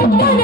Thank.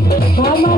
Vamos.